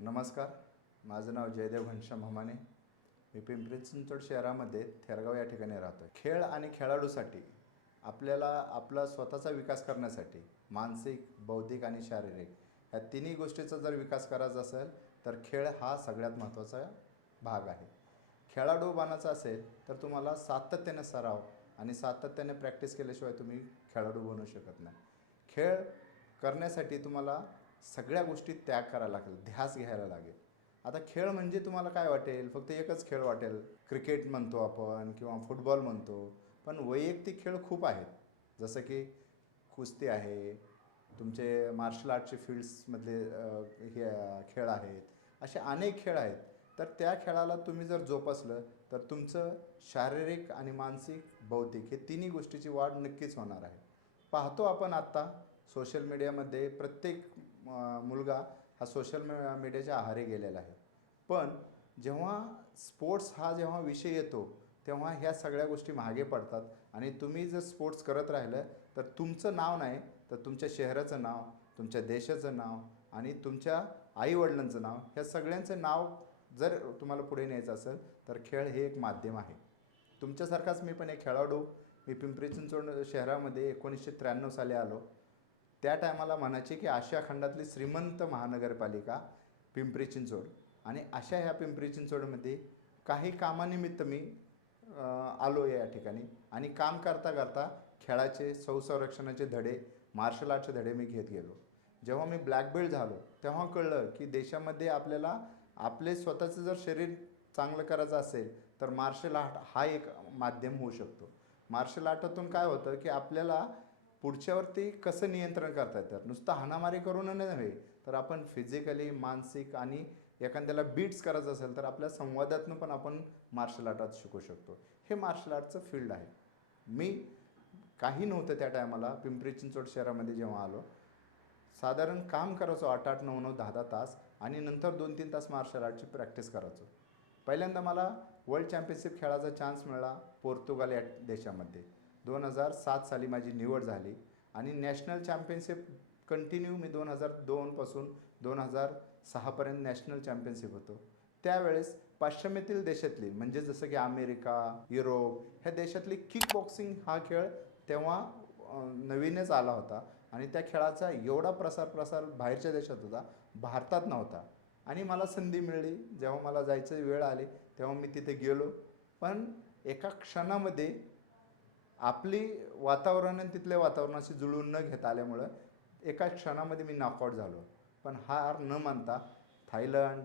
नमस्कार. माझं नाव जयदेव घनश्याम हमाने. मी पिंपरी चिंचवड शहरामध्ये थेरगाव या ठिकाणी राहतो आहे. खेळ आणि खेळाडूसाठी आपल्याला आपला स्वतःचा विकास करण्यासाठी मानसिक, बौद्धिक आणि शारीरिक ह्या तिन्ही गोष्टीचा जर विकास करायचा असेल तर खेळ हा सगळ्यात महत्त्वाचा भाग आहे. खेळाडू बनायचं असेल तर तुम्हाला सातत्याने सराव आणि सातत्याने प्रॅक्टिस केल्याशिवाय तुम्ही खेळाडू बनू शकत नाही. खेळ करण्यासाठी तुम्हाला सगळ्या गोष्टी त्याग करायला लागेल, ध्यास घ्यायला लागेल. आता खेळ म्हणजे तुम्हाला काय वाटेल, फक्त एकच खेळ वाटेल, क्रिकेट म्हणतो आपण किंवा फुटबॉल म्हणतो. पण वैयक्तिक खेळ खूप आहेत, जसं की कुस्ती आहे, तुमचे मार्शल आर्टचे फील्ड्समधले हे खेळ आहेत, असे अनेक खेळ आहेत. तर त्या खेळाला तुम्ही जर जोपासलं तर तुमचं शारीरिक आणि मानसिक, बौद्धिक हे तिन्ही गोष्टीची वाढ नक्कीच होणार आहे. पाहतो आपण आत्ता सोशल मीडियामध्ये प्रत्येक मुलगा हा सोशल मीडियाच्या आहारी गेलेला आहे. पण जेव्हा स्पोर्ट्स हा जेव्हा विषय येतो तेव्हा ह्या सगळ्या गोष्टी मागे पडतात आणि तुम्ही जर स्पोर्ट्स करत राहिलं तर तुमचं नाव नाही तर तुमच्या शहराचं नाव, तुमच्या देशाचं नाव आणि तुमच्या आईवडिलांचं नाव, ह्या सगळ्यांचं नाव जर तुम्हाला पुढे न्यायचं असेल तर खेळ हे एक माध्यम आहे. तुमच्यासारखाच मी पण एक खेळाडू. मी पिंपरी चिंचवड शहरामध्ये 1993 साली आलो. त्या टायमाला म्हणायचे की आशिया खंडातली श्रीमंत महानगरपालिका पिंपरी चिंचवड. आणि अशा ह्या पिंपरी चिंचवडमध्ये काही कामानिमित्त मी आलो या ठिकाणी आणि काम करता करता खेळाचे, संरक्षणाचे धडे, मार्शल आर्टचे धडे मी घेत गेलो. जेव्हा मी ब्लॅक बेल्ट झालो तेव्हा कळलं की देशामध्ये आपल्याला आपले स्वतःचं जर शरीर चांगलं करायचं असेल तर मार्शल आर्ट हा एक माध्यम होऊ शकतो. मार्शल आर्टातून काय होतं की आपल्याला पुढच्यावरती कसं नियंत्रण करता येतं, नुसतं हाणामारी करून नव्हे तर आपण फिजिकली, मानसिक आणि एखाद्याला बीट्स करायचं असेल तर आपल्या संवादातून पण आपण मार्शल आर्टात शिकू शकतो. हे मार्शल आर्टचं फील्ड आहे. मी काही नव्हतं त्या टायमाला पिंपरी चिंचवड शहरामध्ये जेव्हा आलो, साधारण काम करायचो 8-8, 9-9, 10-10 तास आणि नंतर 2-3 तास मार्शल आर्टची प्रॅक्टिस करायचो. पहिल्यांदा मला वर्ल्ड चॅम्पियनशिप खेळायचा चान्स मिळाला पोर्तुगाल या देशामध्ये. 2007 साली माझी निवड झाली आणि नॅशनल चॅम्पियनशिप कंटिन्यू मी 2002पासून 2006पर्यंत नॅशनल चॅम्पियनशिप होतो. त्यावेळेस पाश्चिमात्य देशातली म्हणजे जसं की अमेरिका, युरोप ह्या देशातली किक बॉक्सिंग हा खेळ तेव्हा नवीनच आला होता आणि त्या खेळाचा एवढा प्रसार बाहेरच्या देशात होता, भारतात नव्हता. आणि मला संधी मिळाली, जेव्हा मला जायचं वेळ आली तेव्हा मी तिथे गेलो. पण एका क्षणामध्ये आपली वातावरण आणि तिथल्या वातावरणाशी जुळून न घेता आल्यामुळं एका क्षणामध्ये मी नॉकआउट झालो. पण हार न मानता Thailand,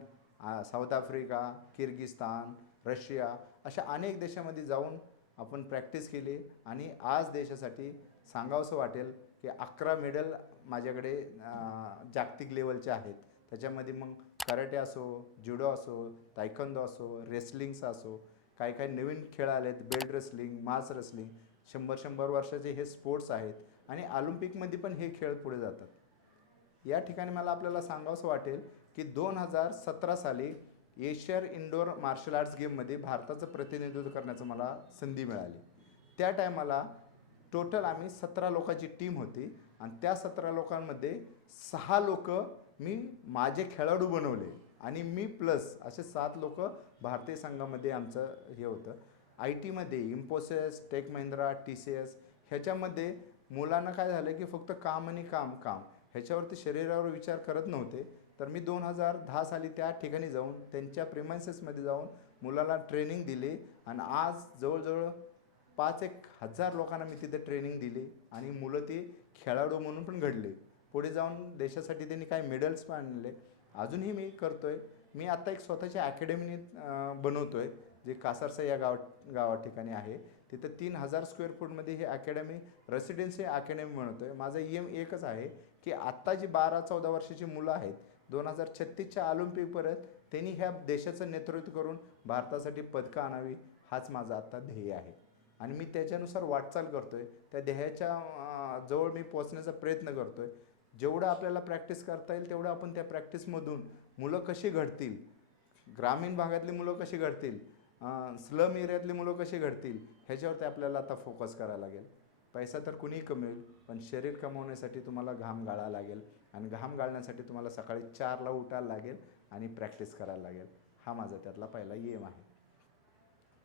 south Africa, Kyrgyzstan, Russia अशा अनेक देशामध्ये जाऊन आपण प्रॅक्टिस केली आणि आज देशासाठी सांगावंसं वाटेल की 11 मेडल माझ्याकडे जागतिक लेवलचे आहेत. त्याच्यामध्ये मग कराटे असो, जुडो असो, तायक्वॉन्डो असो, रेसलिंग्स असो, काही काही नवीन खेळ आले आहेत, बेल्ट रेसलिंग, मास रेसलिंग. 100-100 वर्षाचे हे स्पोर्ट्स आहेत आणि ऑलिम्पिकमध्ये पण हे खेळ पुढे जातात. या ठिकाणी मला आपल्याला सांगावंसं वाटेल की 2017 साली एशियन इंडोर मार्शल आर्ट्स गेममध्ये भारताचं प्रतिनिधित्व करण्याचं मला संधी मिळाली. त्या टायमाला टोटल आम्ही 17 लोकांची टीम होती आणि त्या 17 लोकांमध्ये 6 लोक मी माझे खेळाडू बनवले आणि मी प्लस असे 7 लोक भारतीय संघामध्ये आमचं हे होतं. आय टीमध्ये इन्फोसिस, टेक महिंद्रा, TCS ह्याच्यामध्ये मुलांना काय झालं की फक्त काम आणि काम काम ह्याच्यावरती शरीरावर विचार करत नव्हते. तर मी 2010 साली त्या ठिकाणी जाऊन त्यांच्या प्रेमायसेसमध्ये जाऊन मुलाला ट्रेनिंग दिली आणि आज जवळजवळ 5,000 लोकांना मी तिथे ट्रेनिंग दिली आणि मुलं ती खेळाडू म्हणून पण घडले. पुढे जाऊन देशासाठी त्यांनी काही मेडल्स पण आणले. अजूनही मी करतो आहे. मी आत्ता एक स्वतःची अकॅडमी बनवतो आहे, जे कासारसा या गावा ठिकाणी आहे. तिथं 3000 स्क्वेअर फूटमध्ये ही अकॅडमी, रेसिडेन्सी अकॅडमी बनवतो आहे. माझं एम एकच आहे की आत्ता जी 12-14 वर्षाची मुलं आहेत 2036च्या ऑलिम्पिकपर्यंत त्यांनी ह्या देशाचं नेतृत्व करून भारतासाठी पदकं आणावी, हाच माझा आत्ता ध्येय आहे आणि मी त्याच्यानुसार वाटचाल करतो आहे. त्या ध्येयाच्या जवळ मी पोचण्याचा प्रयत्न करतो आहे. जेवढं आपल्याला प्रॅक्टिस करता येईल तेवढं आपण त्या प्रॅक्टिसमधून मुलं कशी घडतील, ग्रामीण भागातली मुलं कशी घडतील, स्लम एरियातली मुलं कशी घडतील ह्याच्यावरती आपल्याला आता फोकस करायला लागेल. पैसा तर कुणीही कमवेल, पण शरीर कमवण्यासाठी तुम्हाला घाम गाळावा लागेल आणि घाम गाळण्यासाठी तुम्हाला सकाळी 4ला उठायला लागेल आणि प्रॅक्टिस करायला लागेल. हा माझा त्यातला पहिला एम आहे.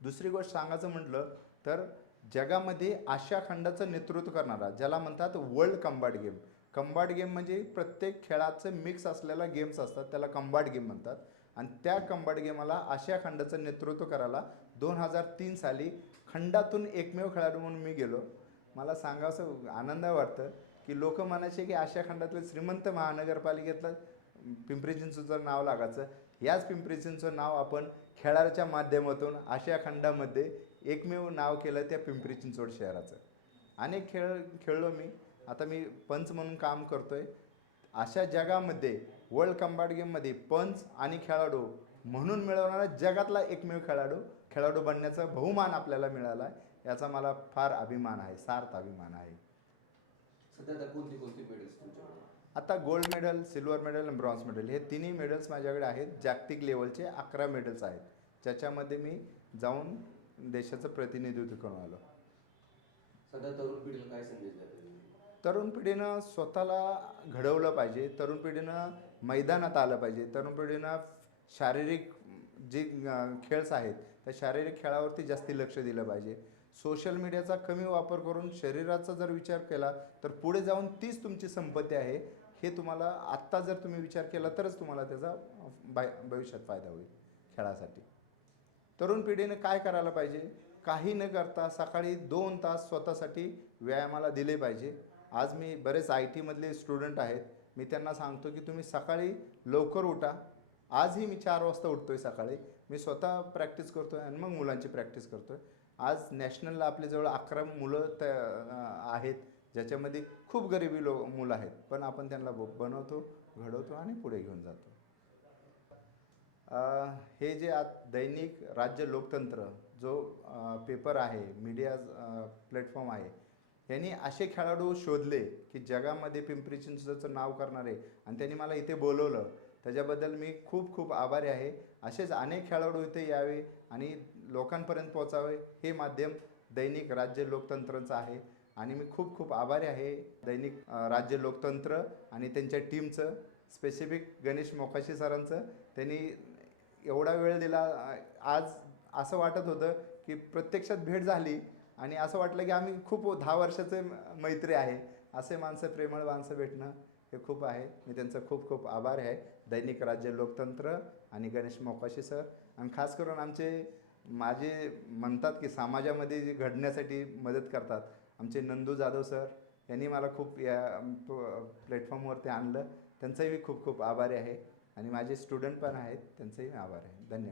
दुसरी गोष्ट सांगायचं म्हटलं तर जगामध्ये आशिया खंडाचं नेतृत्व करणारा, ज्याला म्हणतात वर्ल्ड कंबॅट गेम. कंबॅट गेम म्हणजे प्रत्येक खेळाचं मिक्स असलेला गेम्स असतात, त्याला कंबॅट गेम म्हणतात. आणि त्या कंबॅट गेमाला आशिया खंडाचं नेतृत्व करायला 2003 साली खंडातून एकमेव खेळाडू म्हणून मी गेलो. मला सांगावंसं आनंद वाटतं की लोक म्हणायचे की आशिया खंडातलं श्रीमंत महानगरपालिकेतलं पिंपरी चिंचवडचं नाव लागायचं. याच पिंपरी चिंचवड नाव आपण खेळाच्या माध्यमातून आशिया खंडामध्ये एकमेव नाव केलं त्या पिंपरी चिंचवड शहराचं. अनेक खेळलो मी. आता मी पंच म्हणून काम करतोय. अशा जगामध्ये वर्ल्ड कंबॅट गेममध्ये पंच आणि खेळाडू म्हणून मिळवणारा जगातला एकमेव खेळाडू बनण्याचा बहुमान आपल्याला मिळाला आहे. याचा मला फार अभिमान आहे, सार्थ अभिमान आहे. सध्या कोणती मेडल्स तुमच्याकडे? आता गोल्ड मेडल, सिल्वर मेडल आणि ब्रॉन्झ मेडल हे तिन्ही मेडल्स माझ्याकडे आहेत. जागतिक लेवलचे 11 मेडल्स आहेत, ज्याच्यामध्ये मी जाऊन देशाचं प्रतिनिधित्व करून आलो. सध्या तरुण पिढीला काय संदेश द्याल? तरुण पिढीनं स्वतःला घडवलं पाहिजे. तरुण पिढीनं मैदानात आलं पाहिजे. तरुण पिढीनं शारीरिक जे खेळ आहेत त्या शारीरिक खेळावरती जास्ती लक्ष दिलं पाहिजे. सोशल मीडियाचा कमी वापर करून शरीराचा जर विचार केला तर पुढे जाऊन तीच तुमची संपत्ती आहे. हे तुम्हाला आत्ता जर तुम्ही विचार केला तरच तुम्हाला त्याचा भविष्यात फायदा होईल. खेळासाठी तरुण पिढीने काय करायला पाहिजे? काही न करता सकाळी 2 तास स्वतःसाठी व्यायामाला दिले पाहिजे. आज मी बरेच IT मधले स्टुडंट आहेत. मी त्यांना सांगतो की तुम्ही सकाळी लवकर उठा. आजही मी 4 वाजता उठतोय सकाळी. मी स्वतः प्रॅक्टिस करतोय आणि मग मुलांची प्रॅक्टिस करतोय. आज नॅशनलला आपल्याजवळ 11 मुलं आहेत, ज्याच्यामध्ये खूप गरिबी मुलं आहेत, पण आपण त्यांना बनवतो, घडवतो आणि पुढे घेऊन जातो. हे जे दैनिक राज्य लोकतंत्र जो पेपर आहे, मीडिया प्लॅटफॉर्म आहे, यांनी असे खेळाडू शोधले की जगामध्ये पिंपरी चिंचवडचं नाव करणारे, आणि त्यांनी मला इथे बोलवलं. त्याच्याबद्दल मी खूप खूप आभारी आहे. असेच अनेक खेळाडू इथे यावे आणि लोकांपर्यंत पोहोचावे, हे माध्यम दैनिक राज्य लोकतंत्रचं आहे. आणि मी खूप खूप आभारी आहे दैनिक राज्य लोकतंत्र आणि त्यांच्या टीमचं, स्पेसिफिक गणेश मोकाशी सरांचं. त्यांनी एवढा वेळ दिला. आज असं वाटत होतं की प्रत्यक्षात भेट झाली आणि असं वाटलं की आम्ही खूप 10 वर्षाचे मैत्री आहे. असे माणसं, प्रेमळ माणसं भेटणं हे खूप आहे. मी त्यांचं खूप खूप आभार आहे, दैनिक राज्य लोकतंत्र आणि गणेश मोकाशी सर. आणि खास करून माझे म्हणतात की समाजामध्ये जे घडण्यासाठी मदत करतात आमचे नंदू जाधव सर, यांनी मला खूप या प्लॅटफॉर्मवरती आणलं. त्यांचाही मी खूप खूप आभारी आहे. आणि माझे स्टुडंट पण आहेत, त्यांचाही आभार आहे. धन्यवाद.